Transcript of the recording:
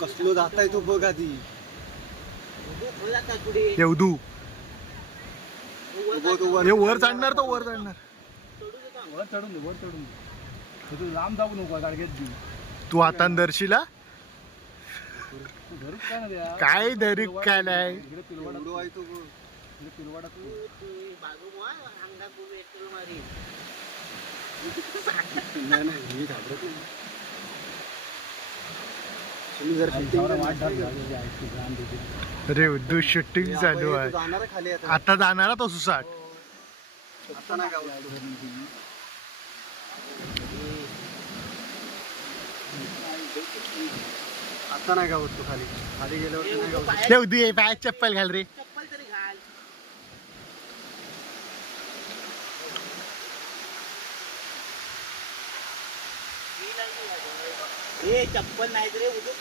कसलो जाताय तो बघ आधी. येवदू हे वर चढणार तो वर चढणार. वर चढून दे वर चढून दे. तू लांब जाऊ नको गाडग्यात. तू हातान धरशीला तू धरूच काय ना द्या. काय धरीक काय नाही. इकडे एवढं आहे तो बघ. पिलवाडा नाही नाही मी घाबरत नाही. तुम्ही जर अरे उद्धू शूटिंग चालू आहे. जाणार खाली आता. आता जाणार तो सुसाट. आता नाही गाव. आता नाही गावत तो खाली. खाली गेल्यावर नाही गावत. येवदू ये पाय चप्पल घाल रे. चप्पल तरी घाल. चप्पल नाही रे उद्या